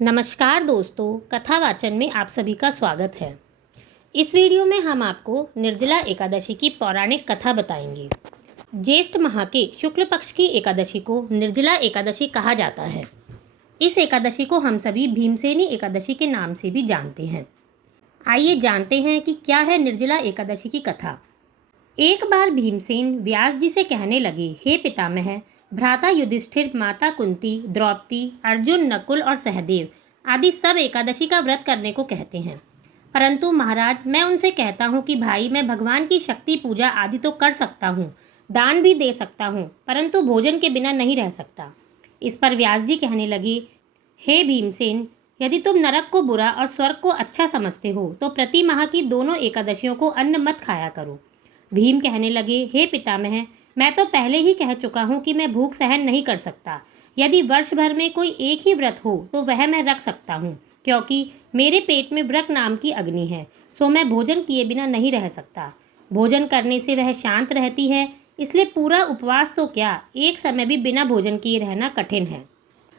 नमस्कार दोस्तों, कथा वाचन में आप सभी का स्वागत है। इस वीडियो में हम आपको निर्जला एकादशी की पौराणिक कथा बताएंगे। ज्येष्ठ माह के शुक्ल पक्ष की एकादशी को निर्जला एकादशी कहा जाता है। इस एकादशी को हम सभी भीमसेनी एकादशी के नाम से भी जानते हैं। आइए जानते हैं कि क्या है निर्जला एकादशी की कथा। एक बार भीमसेन व्यास जी से कहने लगे, हे पितामह, भ्राता युधिष्ठिर, माता कुंती, द्रौपदी, अर्जुन, नकुल और सहदेव आदि सब एकादशी का व्रत करने को कहते हैं। परंतु महाराज, मैं उनसे कहता हूँ कि भाई, मैं भगवान की शक्ति पूजा आदि तो कर सकता हूँ, दान भी दे सकता हूँ, परंतु भोजन के बिना नहीं रह सकता। इस पर व्यास जी कहने लगे, हे भीमसेन, यदि तुम नरक को बुरा और स्वर्ग को अच्छा समझते हो तो प्रति माह की दोनों एकादशियों को अन्न मत खाया करो। भीम कहने लगे, हे पितामह, मैं तो पहले ही कह चुका हूँ कि मैं भूख सहन नहीं कर सकता। यदि वर्ष भर में कोई एक ही व्रत हो तो वह मैं रख सकता हूँ, क्योंकि मेरे पेट में व्रत नाम की अग्नि है, सो मैं भोजन किए बिना नहीं रह सकता। भोजन करने से वह शांत रहती है, इसलिए पूरा उपवास तो क्या, एक समय भी बिना भोजन किए रहना कठिन है।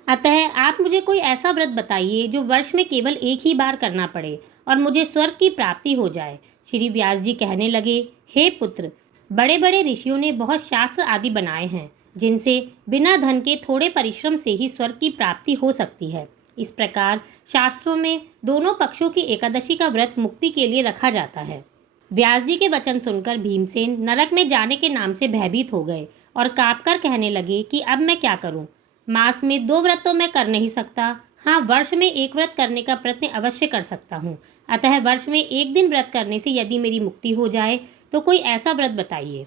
अतः आप मुझे कोई ऐसा व्रत बताइए जो वर्ष में केवल एक ही बार करना पड़े और मुझे स्वर्ग की प्राप्ति हो जाए। श्री व्यास जी कहने लगे, हे पुत्र, बड़े बड़े ऋषियों ने बहुत शास्त्र आदि बनाए हैं, जिनसे बिना धन के थोड़े परिश्रम से ही स्वर्ग की प्राप्ति हो सकती है। इस प्रकार शास्त्रों में दोनों पक्षों की एकादशी का व्रत मुक्ति के लिए रखा जाता है। व्यास जी के वचन सुनकर भीमसेन नरक में जाने के नाम से भयभीत हो गए और कांपकर कहने लगे कि अब मैं क्या करूं? मास में 2 व्रत तो मैं कर नहीं सकता, हाँ, वर्ष में 1 व्रत करने का प्रयत्न अवश्य कर सकता हूँ। अतः वर्ष में 1 दिन व्रत करने से यदि मेरी मुक्ति हो जाए तो कोई ऐसा व्रत बताइए।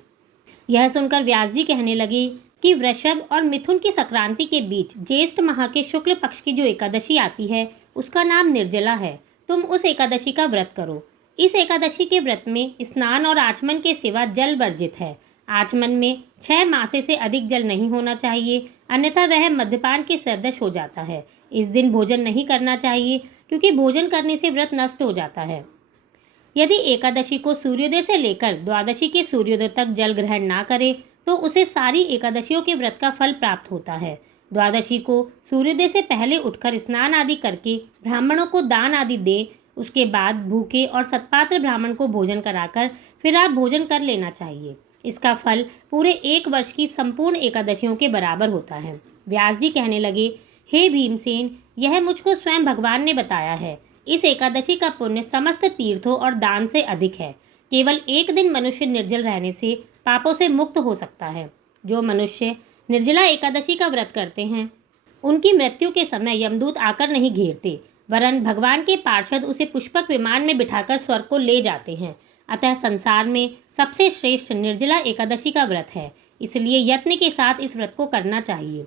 यह सुनकर व्यास जी कहने लगे कि वृषभ और मिथुन की संक्रांति के बीच ज्येष्ठ माह के शुक्ल पक्ष की जो एकादशी आती है उसका नाम निर्जला है। तुम उस एकादशी का व्रत करो। इस एकादशी के व्रत में स्नान और आचमन के सिवा जल वर्जित है। आचमन में 6 मासे से अधिक जल नहीं होना चाहिए, अन्यथा वह मद्यपान के सदृश हो जाता है। इस दिन भोजन नहीं करना चाहिए, क्योंकि भोजन करने से व्रत नष्ट हो जाता है। यदि एकादशी को सूर्योदय से लेकर द्वादशी के सूर्योदय तक जल ग्रहण ना करे तो उसे सारी एकादशियों के व्रत का फल प्राप्त होता है। द्वादशी को सूर्योदय से पहले उठकर स्नान आदि करके ब्राह्मणों को दान आदि दे, उसके बाद भूखे और सत्पात्र ब्राह्मण को भोजन कराकर फिर आप भोजन कर लेना चाहिए। इसका फल पूरे 1 वर्ष की संपूर्ण एकादशियों के बराबर होता है। व्यास जी कहने लगे, हे भीमसेन, यह मुझको स्वयं भगवान ने बताया है। इस एकादशी का पुण्य समस्त तीर्थों और दान से अधिक है। केवल 1 दिन मनुष्य निर्जल रहने से पापों से मुक्त हो सकता है। जो मनुष्य निर्जला एकादशी का व्रत करते हैं उनकी मृत्यु के समय यमदूत आकर नहीं घेरते, वरन भगवान के पार्षद उसे पुष्पक विमान में बिठाकर स्वर्ग को ले जाते हैं। अतः संसार में सबसे श्रेष्ठ निर्जला एकादशी का व्रत है, इसलिए यत्न के साथ इस व्रत को करना चाहिए।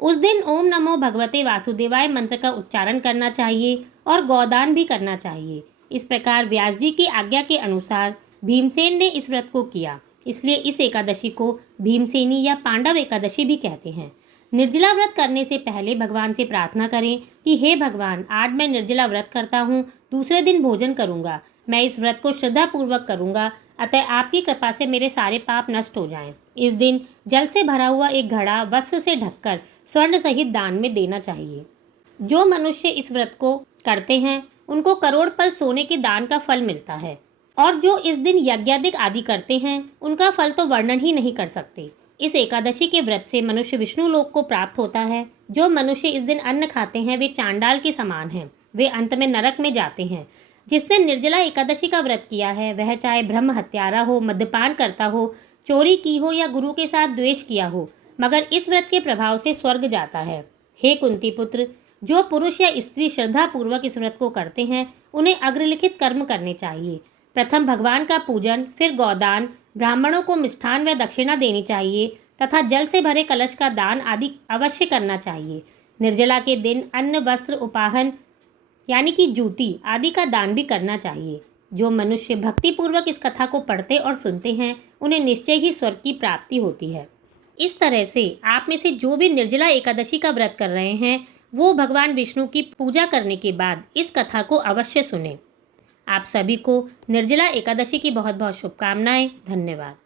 उस दिन ओम नमो भगवते वासुदेवाय मंत्र का उच्चारण करना चाहिए और गौदान भी करना चाहिए। इस प्रकार व्यास जी की आज्ञा के अनुसार भीमसेन ने इस व्रत को किया, इसलिए इस एकादशी को भीमसेनी या पांडव एकादशी भी कहते हैं। निर्जला व्रत करने से पहले भगवान से प्रार्थना करें कि हे भगवान, आज मैं निर्जला व्रत करता हूँ, दूसरे दिन भोजन करूँगा। मैं इस व्रत को श्रद्धापूर्वक करूँगा, अतः आपकी कृपा से मेरे सारे पाप नष्ट हो जाएं। इस दिन जल से भरा हुआ एक घड़ा वस्त्र से ढककर स्वर्ण सहित दान में देना चाहिए। जो मनुष्य इस व्रत को करते हैं उनको करोड़ पल सोने के दान का फल मिलता है, और जो इस दिन यज्ञादिक आदि करते हैं उनका फल तो वर्णन ही नहीं कर सकते। इस एकादशी के व्रत से मनुष्य विष्णु लोक को प्राप्त होता है। जो मनुष्य इस दिन अन्न खाते हैं वे चांडाल के समान हैं, वे अंत में नरक में जाते हैं। जिसने निर्जला एकादशी का व्रत किया है वह चाहे ब्रह्म हत्यारा हो, मद्यपान करता हो, चोरी की हो या गुरु के साथ द्वेष किया हो, मगर इस व्रत के प्रभाव से स्वर्ग जाता है। हे कुंती पुत्र, जो पुरुष या स्त्री श्रद्धापूर्वक इस व्रत को करते हैं उन्हें अग्रलिखित कर्म करने चाहिए। प्रथम भगवान का पूजन, फिर गौदान, ब्राह्मणों को मिष्ठान व दक्षिणा देनी चाहिए तथा जल से भरे कलश का दान आदि अवश्य करना चाहिए। निर्जला के दिन अन्न, वस्त्र, उपाहन यानी कि जूती आदि का दान भी करना चाहिए। जो मनुष्य भक्तिपूर्वक इस कथा को पढ़ते और सुनते हैं उन्हें निश्चय ही स्वर्ग की प्राप्ति होती है। इस तरह से आप में से जो भी निर्जला एकादशी का व्रत कर रहे हैं वो भगवान विष्णु की पूजा करने के बाद इस कथा को अवश्य सुने। आप सभी को निर्जला एकादशी की बहुत बहुत शुभकामनाएं। धन्यवाद।